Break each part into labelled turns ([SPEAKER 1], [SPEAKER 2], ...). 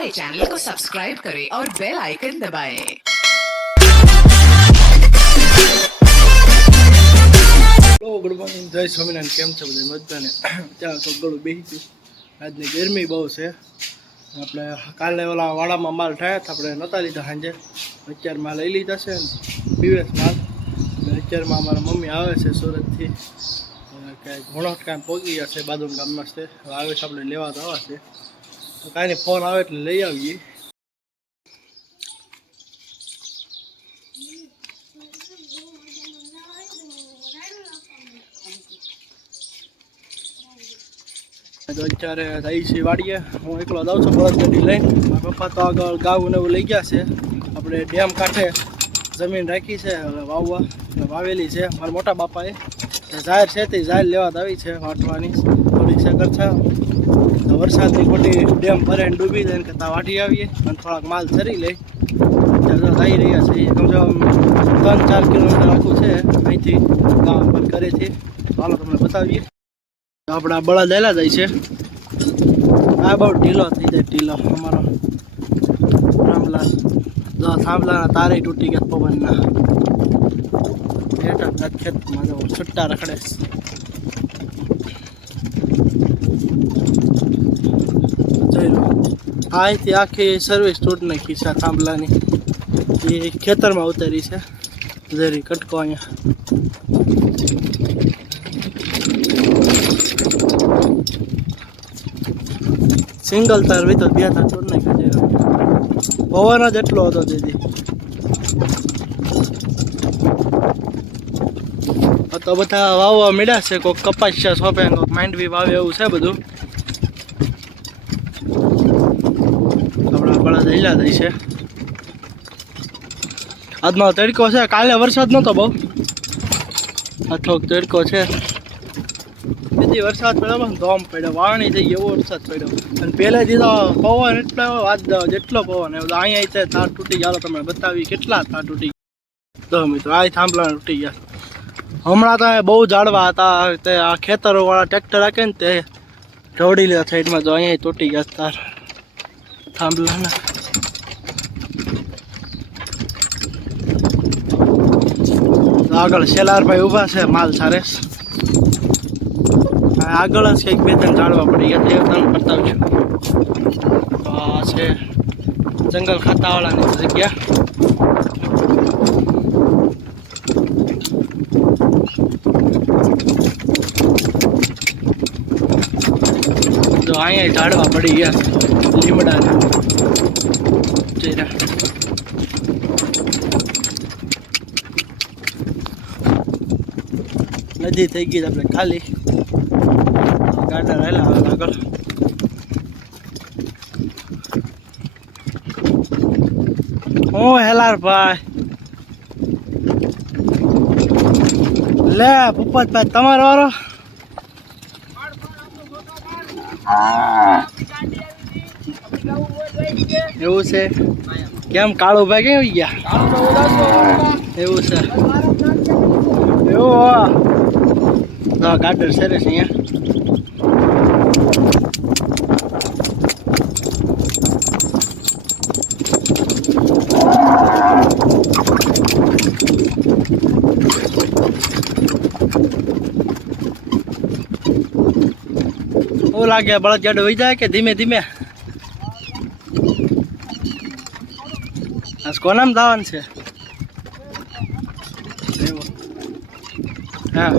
[SPEAKER 1] हमारे चैनल को सब्सक्राइब करें और बेल आइकन दबाएं।
[SPEAKER 2] હેલો ગુડ મોર્નિંગ જય સ્વામિનારાયણ કેમ છે બધા બધાને ત્યાં તો ગળું બેસી ગયું આજની ગરમી બહુ છે આપણે કાલે ઓલા વાડામાં માલ થયા હતા આપણે નહોતા લીધા સાંજે અત્યારે માલ લઈ લીધા છે પીવેસ માલ અને અત્યારમાં અમારા મમ્મી આવે છે સુરતથી ક્યાંય ઘણો કાંઈ પોગી ગયા છે બાદુમ ગામમાં છે હવે આવે છે આપણે લેવા તો આવા છે તો કાંઈ નહીં ફોન આવે એટલે લઈ આવીએ તો અત્યારે જઈ છે વાડીએ હું એકલો જાઉં છું બળદ ગાડી લઈને મારા પપ્પા તો આગળ ગાવું ને એવું લઈ ગયા છે આપણે ડેમ કાંઠે જમીન રાખી છે હવે વાવવા એટલે વાવેલી છે મારા મોટા બાપાએ એ જાહેર છે તે જાહેર લેવા જ આવી છે વાટવાની થોડીક સગર છે તો વરસાદની ખોટી ડેમ ભરે ડૂબી ને કરતાં વાટી આવીએ અને થોડાક માલ ચરી લઈ થઈ રહ્યા છે. કમસે કમ ત્રણ ચાર કિલોમીટર આખું છે. અહીંથી ગામ પર છે. ચાલો તમને બતાવીએ. આપણા બળદ લેલા જાય છે. આ બહુ ઢીલો થઈ જાય, ઢીલો. અમારો થાંભલા, જો થાંભલાના તારે તૂટી ગયા પવનના. ખેતમાં જો છૂટા રખડે. આ અહીંથી આખી સર્વિસ તૂટ નાખી છે થાંભલાની. એ ખેતરમાં ઉતરી છે. જરી કટકો અહીંયા. સિંગલ તાર તો બે તાર તોડ નાખ્યો પવન જ એટલો હતો દીદી. તો બધા વાવવા મળ્યા છે કોઈક છે સોંપે કોઈક માંડવી વાવે એવું છે બધું. આપણા બળદ હિલા થઈ છે. આજનો તડકો છે, કાલે વરસાદ નહોતો બહુ. થોડોક તડકો છે. બીજી વરસાદ પડ્યો ધોમ પડ્યો, વાવણી થઈ એવો વરસાદ પડ્યો. અને પહેલેથી તો પવન એટલો દો જેટલો પવન એવો અહીંયા તાર તૂટી ગયા. તમે બતાવી કેટલા તાર તૂટી તો મિત્રો, આ થાંભલા તૂટી ગયા. હમણાં તો અહીંયા બહુ ઝાડવા હતા તે આ ખેતરોવાળા ટ્રેક્ટર રાખે ને તે ઢોળી લીધા સાઈડમાં તો અહીંયા તૂટી ગયા તાર થાંભલાના તો આગળ શેલારભાઈ ઊભા છે, માલ સારે. આ આગળ જ કંઈક બે ત્રણ ઝાડવા પડી ગયા, તે તમને બતાવું છું. તો આ છે જંગલ ખાતાવાળાની જગ્યા. તો અહીંયા ઝાડવા પડી ગયા. લીમડાના નદી થઈ ગઈ આપણે ખાલી. ગાડા રહેલા હવે આગળ. હું હેલાર ભાઈ. લે, ભૂપતભાઈ, તમારો વારો? એવું છે? કેમ કાળુભાઈ કેમ આવી ગયા? એવું છે. એવું ગાર્ડન સરસ અહીંયા. લાગે, બળદ ગાડો વહી જાય કે ધીમે ધીમે? કોનામ દાવાનું છે. હા.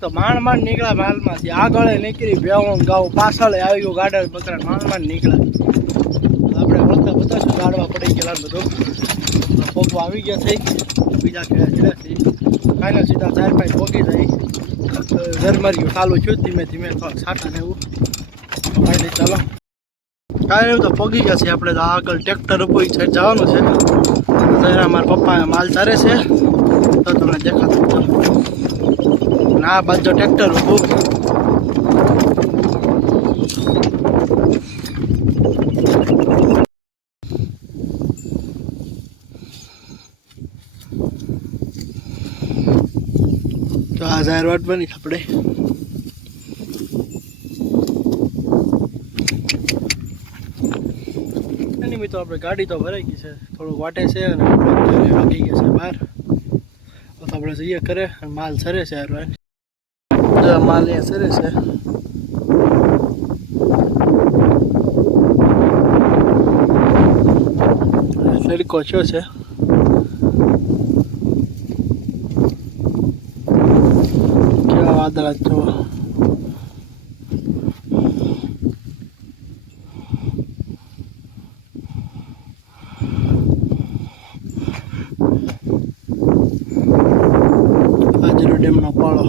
[SPEAKER 2] તો માંડ માંડ નીકળ્યા માલમાંથી. આગળ નીકળી ભેવું ગાવું પાછળ આવી ગયું ગાડર બકરા, માંડ માંડ નીકળ્યા આપણે વળતા શું ગાડવા પડી ગયેલા બધું? પોગવા આવી ગયા થઈ બીજા ખેડા છે. કાંઈ સીધા ચાર પાંચ પોગી જાય. ઝરમર્યું. ચાલુ છું ધીમે ધીમે સાટા ને એવું નહીં, ચાલો. કાંઈ નહીં, તો પગી ગયા છે આપણે તો આગળ ટ્રેક્ટર ઉપર સાઈડ જવાનું છે. ત્યારે મારા પપ્પા માલ ચારે છે. તો તમને દેખાતું. અને બાજુ ટ્રેક્ટર ઊભું. જાહેર વાટ બની આપણે. એની મિત્રો, આપણે ગાડી તો ભરાઈ ગઈ છે. થોડુંક વાટે છે અને આપણે અત્યારે ગયા છે બહાર. આપણે જઈએ કરે અને માલ સરે છે યાર માલ અહીંયા સરે છે. સરકો છો છે. કેવા વાદળા જોવા હાજરો ડેમનો પાળો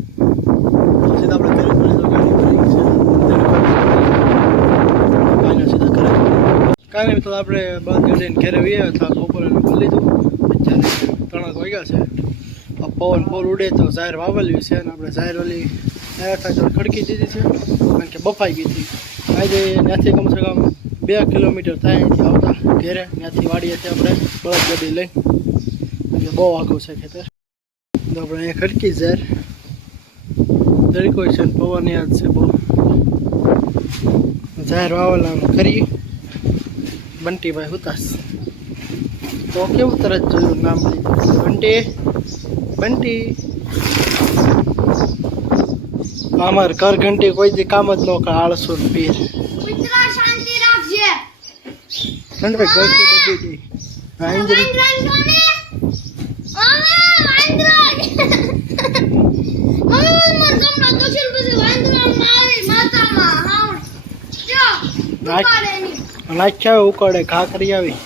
[SPEAKER 2] સીધા આપણે ઘરે મળીએ તો ગાડી ભરાઈ ગઈ છે કાંઈ નહીં, સીધા ઘરે કાંઈ તો આપણે બંધ ગાડીને ઘરે વહી હતા. બપોરે લીધું અત્યારે ત્રણક વાગ્યા છે. પવન ફોર ઉડે તો જાહેર વાવેલી છે અને આપણે જાહેર ઓલી થાય ખડકી દીધી છે. કારણ કે બફાઈ ગઈ હતી. આજે ત્યાંથી કમસે કમ બે કિલોમીટર થાય અહીંથી આવતા ઘેરે. ત્યાંથી વાડીએ ત્યાં આપણે બળદ ગાડી લઈ. એટલે બહુ આઘું છે ખેતર. તો આપણે અહીંયા ખડકી દરેક હોય છે પવન યાદ છે બહુ. જાહેર વાવેલા કરી બંટીભાઈ હુતાસ તો કેવું તરત જોયું નામ બંટી બંટી. અમાર ઘર ઘંટી કોઈ દી કામ જ ન કરે આળસુ પીર.
[SPEAKER 3] શાંતિ રાખજે.
[SPEAKER 2] હા ઇન્જરી
[SPEAKER 3] જો ઉપાડે. ની
[SPEAKER 2] નાખ્યા ઉકળે ઉકાળે, ખાખરી આવી.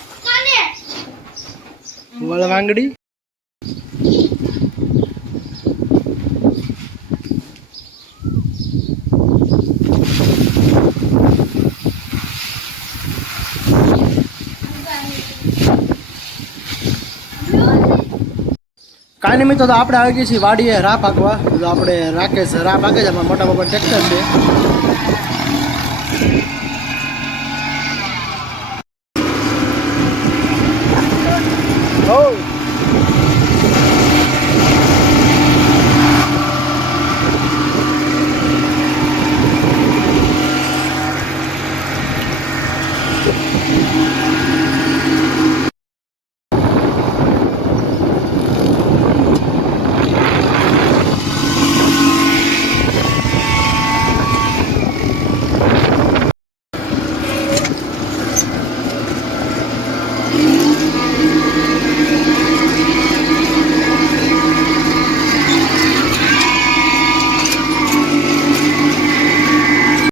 [SPEAKER 3] વળ
[SPEAKER 2] વળવાંગડી કાંઈ નિમિત્ત તો આપણે આવી ગઈ છીએ વાડીએ રા પાકવા. તો આપણે છે રા પાકે છે, અમારા મોટા બાપા ટ્રેક્ટર છે.